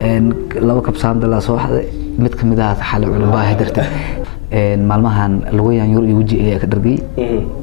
laba kabsaan dala soo xaday mid kamid ah xal culubaa darteed maalmahan lagu yaanyur iyo waji ay ka dhargay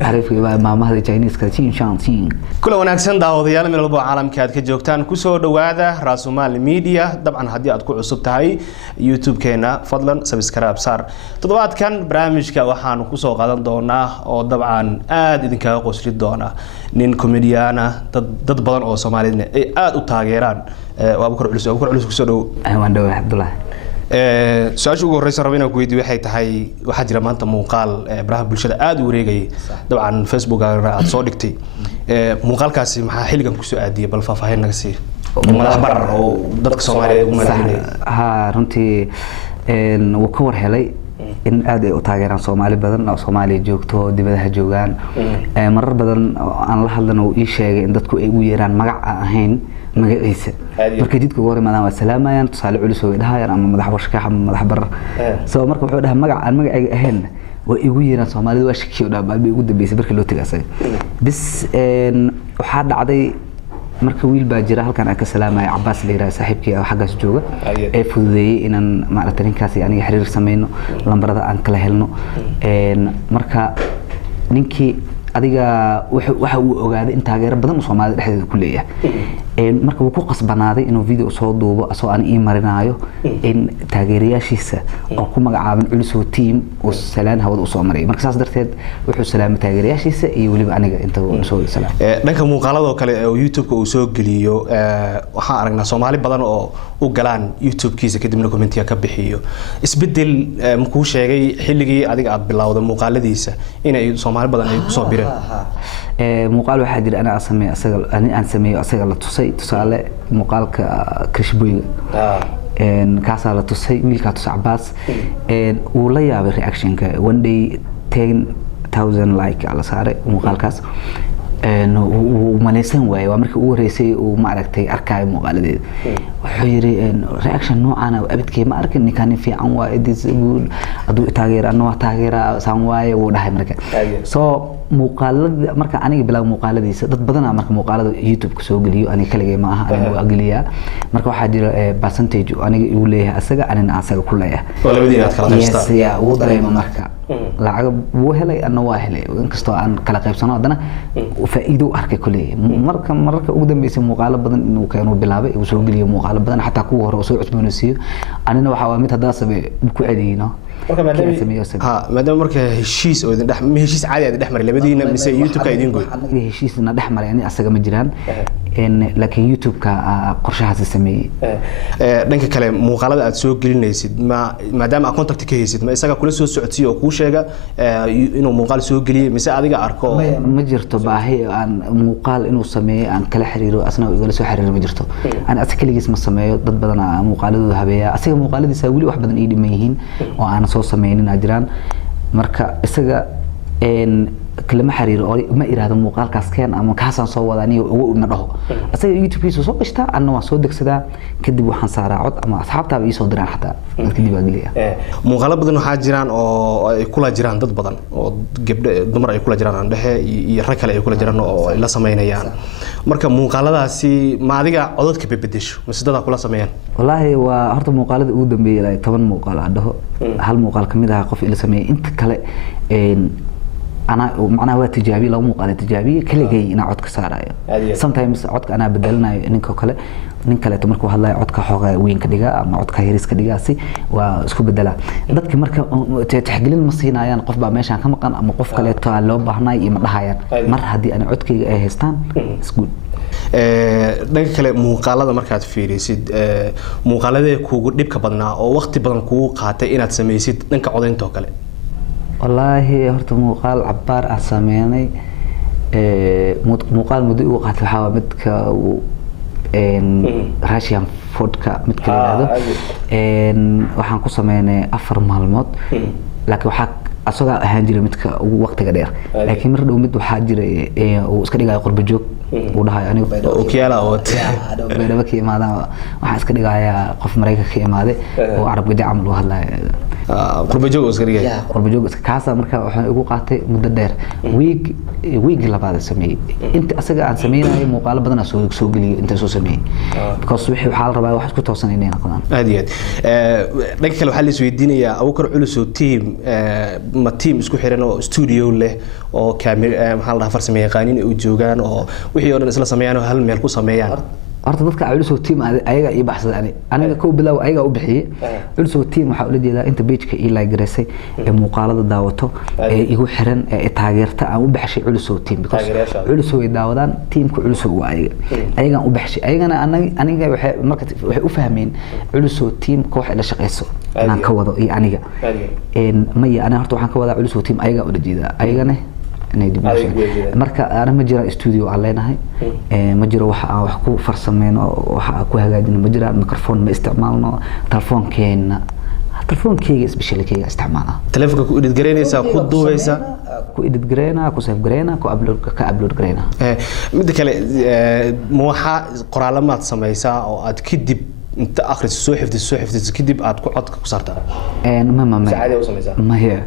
ariifka maamada Chinese ka Chin Shan Chin kula wanaagsan daawadayaal meel walba caalamka aad ka joogtaan ku soo dhawaada Raasumaal Media dabcan hadii aad ku cusub tahay YouTube-keena fadlan subscribe saar toddobaadkan barnaamijka waxaan ku soo qaadan doonaa oo dabcan aad idinka qosli doona nin comedian ah dad badan oo Soomaaliyeed ay aad u taageeraan Abubakar Culus ku soo dhaw waan dhawahay Abdullah su'aasha ugu horeysa rabina ku weydiiyo waxay tahay waxa jira maanta muuqaal baraha bulshada aad u wareegay dabcan Facebook aad soo dhigtay muuqaalkaasi maxaa xilligan ku soo aadiyay bal faahfaahin naga sii madax barar oo dadka Soomaaliyeed ugu madaxnay runtii wuu ka war helay in aad ay u taageeraan Soomaali badan oo Soomaaliya joogto dibadaha joogaan marar badan aan la hadlano ii sheegay in dadku ay u yeeraan magac ahayn magaciisa marka jidka ugu horeeyay waa salaamayaan tusaale culus oo idhaayaan ama madax warshaka ama madax bar soo marka wuxuu dhahay magac aan magacayga ahayn way igu yeeraan Soomaalidu waa shakiyo dhaabay ugu dambeysay markii loo tagaasay bis waxa dhacday marka wiil baa jira halkan aan ka salaamay Abbas Leeraa saaxiibkii oo xaggaas jooga ee fududeeyay inaan maaragtay ninkaasi aniga xiriir sameeyno lambarada aan kala helno marka ninkii adiga waxa uu ogaaday in taageero badan oo Soomaaliyeed dhexdeeda ku leeyahay marka uu ku qasbanaaday inuu video soo duubo asoo aan ii marinaayo in taageerayaashiisa oo ku magacaaban Culus team oo salaan hawada u soo maray marka saas darteed wuxuu salaamay taageerayaashiisa iyo waliba aniga inta uu soo salaam dhanka muuqaalada kale oo YouTube-ka uu soo geliyo waxaan aragnaa Soomaali badan oo u galaan YouTube-kiisa kadibna commentiga ka bixiyo isbedel muxuu sheegay xilligii adiga aad bilowday muuqaaladiisa inay Soomaali badan ay ku soo bireen muuqaal waxa jira ana sameeyo asaga la tusay tusaale muuqaalka Krishboyga kaasa la tusay wiilka tus Abbas uu la yaabay reaction-ka one day 10,000 like ala saaray muuqaalkaas uu manaysan waayay waa markii uu horeysay uu ma aragtay arkay muuqaaladeed wuxuu yiri reaction noocan ah abadkii ma arkin ninkan fiican waa idis adu taageerano taageera saan waaye uu dhahay marka soo muuqaalada marka aniga bilaw muuqaaladiisa dad badan marka muuqaalada YouTube ka soo galiyo aniga kaligay ma aha aniga waa galiya marka waxa jira percentage aniga uu leeyahay asaga anina asaga ku leeyahay oo labadiina aad kala qaybsataan yaa uu dareemo marka lacag wuu helay ana waa helay inkastoo aan kala qaybsano hadana faa'iido arkay kulay marka ugu dambeysay muuqaalo badan inuu keeno bilaabay uu soo galiyo muuqaalo badan xataa kuwa hore oo soo cusboonaysiyo anina waxa waa mid hadaa sabay ku celiyino maadaama marka heshiis oo idin heshiis caadi ah dhexmaray labadiina mise YouTube-ka idin gooy heshiisna dhexmaray ani asaga ma jiraan laakiin YouTube-ka qorshahaas sameeyay dhanka kale muuqaalada aad soo gelinaysid maadaama aad contact ka haysid ma isaga kula soo socodsiyo oo ku sheega inuu muuqaal soo geliyo mise adiga arko ma jirto baahi aan muuqaal inuu sameeyo aan kala xiriiro asna igala soo xiriiro ma jirto aan asaga kaligiis ma sameeyo dad badan muuqaaladooda habeeya asaga muuqaaladiisa wali wax badan ii dhiman yihiin oo aan soo sameeynin ajiraan marka isaga kalama xiriiro oo ma iraado muuqaalkaas keen ama kaasaan soo wadaaniyo ugu ma dhaho asaga YouTube-kiisa soo qashta anna waan soo degsadaa kadib waxaan saaraa cod ama asxaabtaaba ii soo diraan xataa kadib waa galiya muuqaalo badan waxa jiraan oo ay kula jiraan dad badan oo gabdho dumar ay kula jiraan aan dhahe iyo rag kale ay kula jiraan oo ay la sameynayaan marka muuqaaladaasi ma adiga codadka bedesho masdada kula sameeyaan wallahi waa horta muuqaalada ugu dambeeyay 10 muuqaal aan dhaho hal muuqaal kamid ah qof ila sameeyay inta kale أنا معناه هو تجاربي لو مو قال تجاربي كل جاي أنا عد كسارة sometimes عد أنا بدلنا نينكو كله تمركو هلا عد كحاجة وين كديجا أما عد كهيرس كديجا سي وسكوب بدلا ضد كمركو تحجلين مصينا يعني قف بقى ماشي كم كان أما قف كله تعلم بحنا يمرها يعني مرة هدي أنا عد كي هستان سكول dhanka kale muuqaalada markaad fiirisid muuqaalada kuugu dhibka badnaa oo waqti badan kuugu qaatay inaad sameeysid dhanka codaynta kale والله هرت مقال عبار أسمعني مقال مدي وقت حاول متك راشيان فودكا متك هذا وحن قصمنا أفر معلومات لكن وحق أصلا هنجري متك وقت قدير لكن مرة ومد وحاجر وسكري جاي قرب الجوك وده يعني وكيلا أوت بيربك ما هذا وحاسكري جاي قف مريكا كي ما هذا وعرب قدي عملوا هلا qurba joog iskariga qurba joog iska kaasa marka waxaan ugu qaatay muddo dheer week labaad sameeyay inta asaga aan sameeyay muuqaalo badan soo geliyo inta soo sameeyay because wixii waxa la rabaa wax isku toosan inay noqdaan aad iyo aad dhanka kale waxaa la isweydiinayaa Abuukar Culus oo team isku xiran oo studio leh oo camera maxaa la dhahaa farsamada yaqaaniin ay joogaan oo wixii oo dhan isla sameeyaan oo hal meel ku sameeyaan horta dadka Culus team ayaga ii baxsaday aniga ko bilow ayaga u bixiyay Culus team waxa ula jeedaa inta page-ka ii like gareysay ee muuqaalada daawato ee igu xiran ee taageerta aan u baxshay Culus team because Culus way daawadaan teamka Culus waa ayaga u baxshay ayagana aniga waxay marka waxay u fahmeen Culus team koox la shaqeyso inaan ka wado iyo aniga ma ana horta waxaan ka wadaa Culus team ayaga u jeedaa ayagana marka ana ma jira studio aan leenahay ma jiro waxa aan wax ku farsameeyno waxa ku hagaajino ma jira microphone ma isticmaalno telefoonkeega specialkeega isticmaalna telefoonka ku edit gareynaysa ku duubeysa ku edit gareena ku save gareena ku upload gareena mid kale ma waxa qoraalamaad sameeysaa oo aad kadib انت اخر سو حفظ كدب aad ku codka ku saartaa ma saacade u sameeysaa ma ya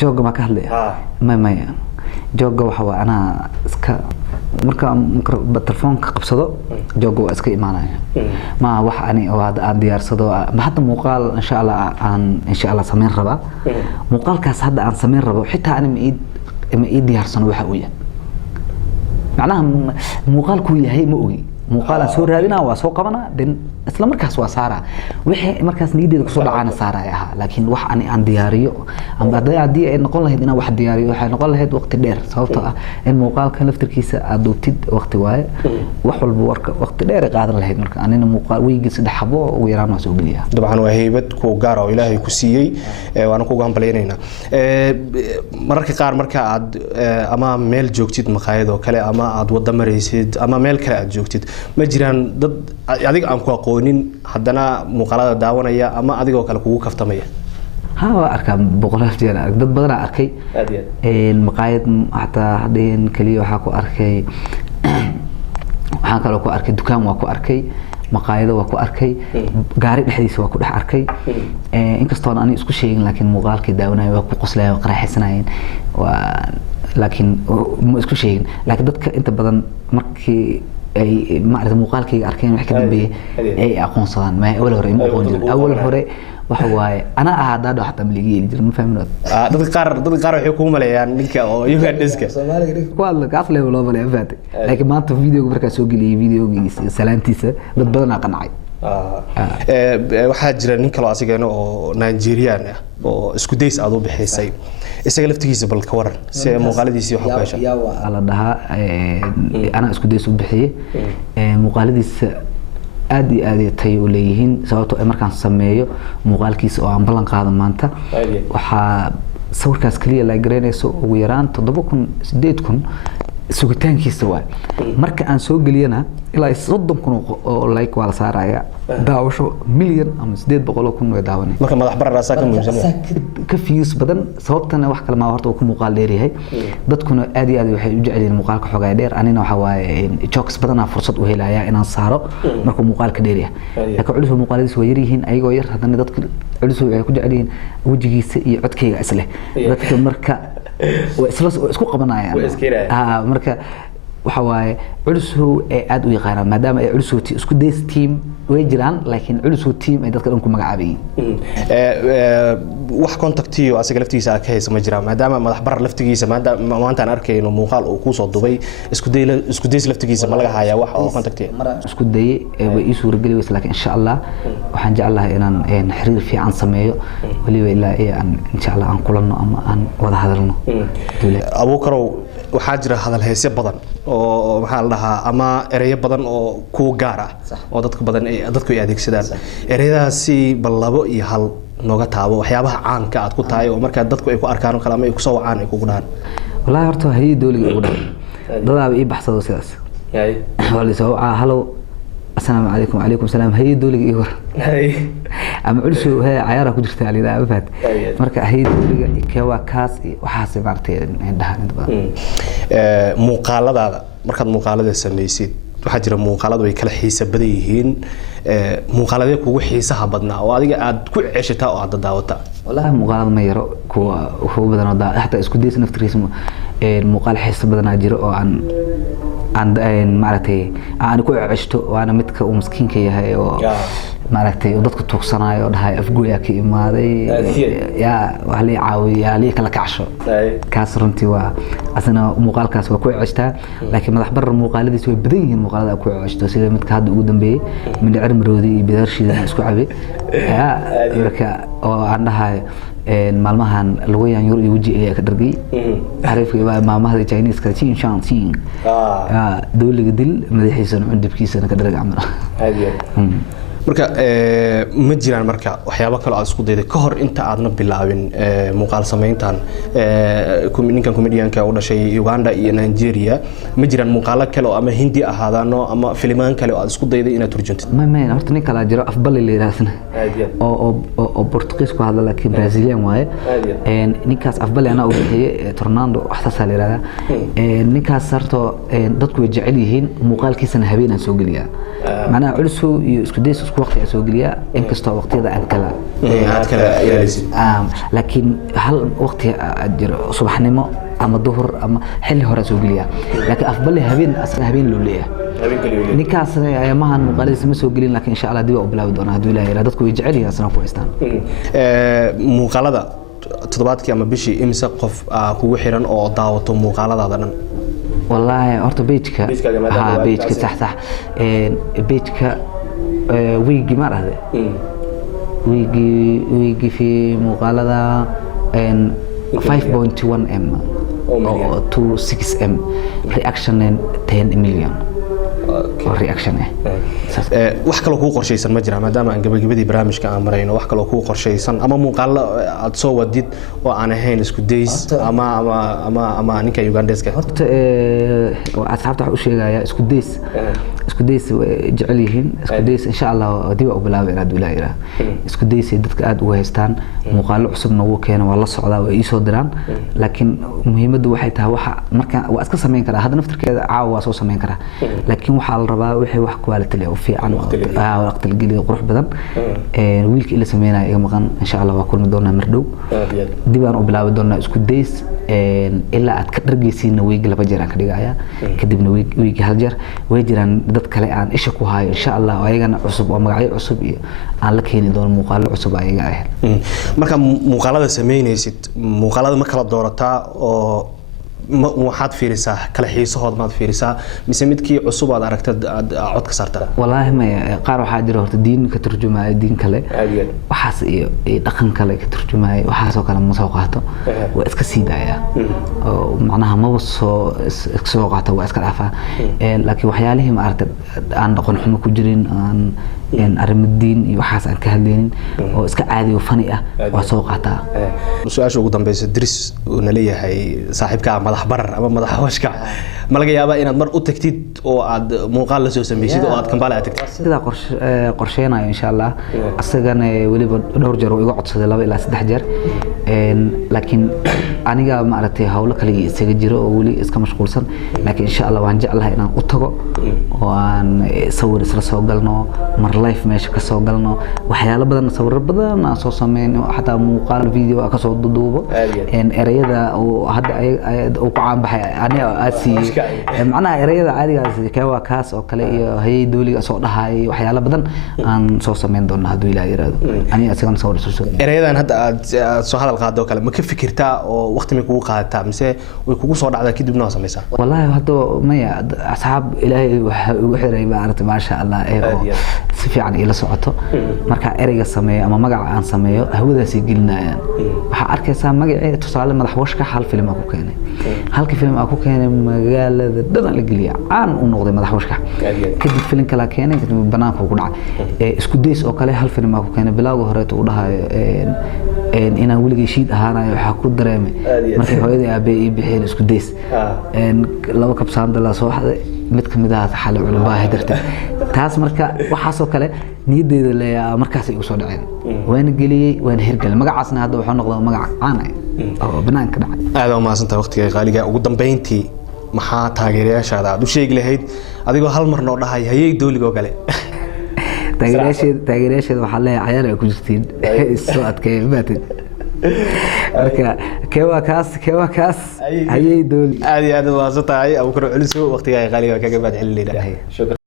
jooga ma ka hadlay ma jooga waxa waa ana iska marka telefoonka qabsado jooga waa iska imaanaya ma waxa ani oo aan diyaarsado ma hadda muuqaal insha Allah sameyn raba muuqaalkaas hadda aan sameyn rabo xitaa ani ma ii diyaarsano waxa uu yahay macnaha muuqaalku yahay ma ogi muuqaal soo raadina waa soo qabana din isla markaas waa saara wixii markaas niideeda ku soo dhacaana saaraya laakiin wax aan diyaariyo ama hadii ay noqon lahayd inaan wax diyaariyo waxa noqon lahayd waqti dheer sababtoo ah in muuqaalka laftirkiisa aad doobtid waqti waaye wax walba warka waqti dheer qaadan lahayd marka anina muuqaal weeygiisa saddex xabo ugu yaraan waa soo geliya dabcan waa heybad ku gaar oo Ilaahay ku siiyay waana ku gaambaleynayna mararka qaar marka aad ama meel joogtid maqaayad oo kale ama aad wada maraysid ama meel kale aad joogtid ma jiraan dad adiga aan ku aqoonin haddana muuqaalada daawanaya ama adigoo kale kugu kaftamaya waa arkaa boqolaal jeer dad badan arkay maqaayad hataa hadeen kaliya waxa ku arkay waxaan kale ku arkay dukaan waa ku arkay maqaayado waa ku arkay gaari dhexdiisa waa ku dhex arkay inkastoo aan isku sheegin laakiin muuqaalkii daawanaya waa ku qoslaayeen qaraxaysanayeen laakiin ma isku sheegin laakiin dadka inta badan markii ay maarta muuqaalkayga arkeen wax ka dambeeyay ay aqoonsadaan ma awal hore ma aqoon jirin awal hore waxa waaye ana ahaadado hatta maligi yeeli jirin ma fahmino dad qaar waxay ku maleeyaan ninka oo Ugandiska Soomaaliga waa la gaaf leeyo loo maleeyo faatay laakiin maanta video markaa soo galiyay videogiisa salaantiisa dad badan qancay waxaa jira nin kale asigana oo Nigerian ah oo isku days aad u bixisay isaga laftigiisa bal ka waran si muuqaaladiisa wax ku heshay ala dhaha ana isku days u bixiyay muuqaaladiisa aad iyo aad tay u leeyihiin sababtoo ay markaan sameeyo muuqaalkiisa oo aan ballan qaado maanta waxa sawirkaas kaliya la gareynayso ugu yaraan 7,000 sugitaankiisa waa marka aan soo galiyana ilaa 30,000 oo like wala saaraya daawasho milyan ama 800,000 way daawanay marka madax bararaasa ka muhiimsan ka fiis badan sababtana wax kale ma horta ku muuqaal dheer yahay dadkuna aad iyo aad waxay u jecel yihiin muuqaalka xogaa dheer anina waxa waaye jokes badan fursad u helaya inaan saaro marka muuqaalka dheer yahay laakiin Culus muuqaaladiisa way yar yihiin ayagoo yar hadana dadka Culus waxay ku jecel yihiin wajigiisa iyo codkayga isla dadka marka isku qabanayaan marka waxa waaye Culus aad u yaqaan maadaama ay Culus isku days team way jiraan laakiin Culus team ay dadka dhan ku magacaabay wax contactiyo asaga laftiisa ka haysa ma jira maadaama madax bar laftigiisa maanta aan arkayno muuqaal uu ku soo dubay isku days laftigiisa ma laga hayaa wax oo contactiyo isku day way ii suura gali waysa laakiin insha Allah waxaan jeclahay inaan xiriir fiican sameeyo waliba ilaa aan insha Allah aan kulanno ama aan wada hadalno Abuukar waxaa jira hadal heesyo badan oo maxaa la dhahaa ama ereyo badan oo ku gaar ah oo dadka badan ay adeegsadaan ereyadaasi bal labo iyo hal nooga taabo waxyaabaha caanka aad ku tahay oo marka dadku ay ku arkaan kala ama ay ku soo wacaan ay kugu dhahan wallahi horta hay dawliga ugu dhahay dadaaba ii baxsado sidaas wali soo halo السلام عليكم وعليكم السلام هي دولي إيور أما علشوا هي عيارة كجرت على ذا أبد مركا هي دولي كوا كاس وحاسب عرتين عندها مقالة هذا مركا مقالة السميسيد waxaa jira muuqaaladu ay kala xiisa badan yihiin muuqaalada kugu xiisaha badnaa oo adiga aad ku ceeshataa oo aad daawata والله مقالد ما يرى هو بدنا ضاع حتى اسكو ديس نفتريس مقال حس بدنا جيرو oo aan maaragtay aan ku ceshto waana midka uu miskiinka yahay oo maaragtay dadku tuugsanayo dhahay afgooya ka imaaday ya wax la caawiyo li kala kacsho kaas runtii waa asana muuqaalkaas waa ku ceshtaa laakiin madax bar muuqaaladiis way badan yihiin muuqaalada ku ceshto sida midka hadda ugu dambeeyay min dhacir maroodi iyo bidaarshida isku cabe ya marka oo aan dhahay maalmahan lagu yaanyur iyo waji ay ka dhargay arifka maamahada Chinese ka tiin shan tiin dawliga dil madaxiisa cundubkiisa ka dhargay amal marka ma jiraan marka waxyaabo kale aad isku dayday ka hor inta aadna bilaabin muuqaal sameyntan ninkan comedianka u dhashay Uganda iyo Nigeria ma jiraan muuqaalo kale oo ama Hindi ahaadano ama filmaan kale oo aad isku dayday inaad turjuntid ma horta nin kala jiro afbal leeyahay oo Portuguese ku hadla laakiin Brazilian waaye ninkaas afbal ana u bixiyay Tornado waxtaas leeyahay ninkaas sarto dadku way jecel yihiin muuqaalkiisana habeen aan soo geliyaa macnaha culus iyo isku days isku waqti soo geliya in kasta waqtiyada aan kala ilaalisi laakiin hal waqti jiro subaxnimo ama duhur ama xilli hore soo geliya laakiin afbal habeen asna habeen loo leeyahay ninkaas ayamahan muuqaaladiisa ma soo gelin laakiin insha Allah dib u bilaabi doona haduu ilaahay dadku way jecel yihiin asna ku haystaan muuqaalada toddobaadkii ama bishii imisa qof kugu xiran oo daawato muuqaaladaada dhan والله أرتو بيتك بيتك صح بيتك ويجي مرة هذا ويجي في مقالة 5.1 m to 6 m reaction 10 million reaction wax kale oo ku qorshaysan ma jira maadaama aan gabagabadii barnaamijka aan marayno wax kale oo ku qorshaysan ama muuqaal aad soo wadid oo aan ahayn isku days ama ninka Ugandeska horta asxaabta waxa u sheegaya isku days jecel yihiin isku days insha Allah dib u bilaabay inaad wilaayada isku days dadka aad ugu haystaan muuqaalo cusubna uu keeno waa la socdaa way soo diraan laakiin muhiimaddu waxay tahay waxa marka waa iska sameyn karaa hadda naftirkeeda caawa waa soo sameyn karaa laakiin waxa la rabaa wixii wax quality leh oo fiican waqti la geliyo qurux badan wiilka ila sameynaa iga maqan insha Allah waa kulmi doonaa mar dhow dib aan u bilaabi doonaa isku days ilaa aad ka dhargeysiin weeyga laba jeer aan ka dhigaya kadibna weeyga hal jeer way jiraan dad kale aan isha ku haayo insha Allah ayagana cusub oo magacyo cusub iyo aan la keeni doono muuqaalo cusub ayaga ah marka muuqaalada sameynaysid muuqaalada ma kala doorataa oo waxaad fiirisaa kala xiisahood maad fiirisaa mise midkii cusub aad aragtay cod ka saartaa wallahi ma qaar waxa jira horta diin ka turjumay diin kale waxaas iyo dhaqan kale ka turjumay waxaas oo kale ma soo qaato waa iska siidaya oo macnaha ma soo qaato waa iska dhaafaa laakiin waxyaalihii ma aragtay aan dhaqan xumo ku jirin aan arrimo diin iyo waxaas aan ka hadlaynin oo iska caadi oo fani ah waa soo qaataa su'aasha ugu dambaysa diris uu naleeyahay saaxiibka madax barar ama madax hawshka ma laga yaabaa inaad mar u tagtid oo aad muuqaal la soo sameeysid oo aad Kampala aad tagtid sida qorsheenayo insha Allah asagana waliba dhowr jeer oo iga codsaday 2 ilaa 3 jeer laakiin aniga ma aragtay hawlo kale isaga jiro oo wali iska mashquulsan laakiin insha Allah waan jeclahay inaan u tago oo aan sawir isla soo galno mar live meesha ka soo galno waxyaalo badan sawir badan aan soo sameeyno xataa muuqaal video ka soo duubo erayada oo hadda ay ku caan baxay aniga aasi macnaha erayada caadiga ah waa kaas oo kale iyo hay dawliga soo dhahay waxyaalo badan aan soo sameyn doona haduu ilaahay yiraahdo aniga asagan sawir soo erayadan hadda aad soo hadal qaado kale ma ka fikirtaa oo waqti ma kugu qaadataa mise way kugu soo dhacdaa kadibna waa sameeysaa wallahi hadda maya asxaab ilaahay waxa ugu xiray ma aragtay ma sha Allah si fiican ila socoto marka erayga sameeyo ama magac aan sameeyo hawadaas gelinayaan waxa arkaysaa magaceeda tusaale madax washka hal film ku keenay halka film ku keenay magaalada dhan la geliya aan u noqday madax washka kadib film kala keenay kadib banaanka ku dhacay isku days oo kale hal film ku keenay bilowga hore uu dhahayo ina waliga shiid ahaanayo waxa ku dareemay markii hooyadii aabe ii bixeen isku days laba kabsaan la soo xaday mid kamid ah xal culubaa hadarta taas marka waxa soo kale niyadeeda leeyahay markaas ay u soo dhaceen waan galiyay waan hirgal magacaasna hadda wuxuu noqday magac caan ah oo banaanka dhacay aad oo maasantaa waqtiga qaaliga ugu dambeyntii maxaa taageerayaashaada aad u sheegi lahayd adigoo hal mar noo dhahay hayay dawliga oo kale taageerayaasheeda waxaa leeyahay cayaar ay ku jirtiin soo adkeeyay baatid marka kewa kaas ayay dooli aad iyo aad waa soo tahay Abuukar Culiso waqtiga qaaliga kaga baad celinayna shukran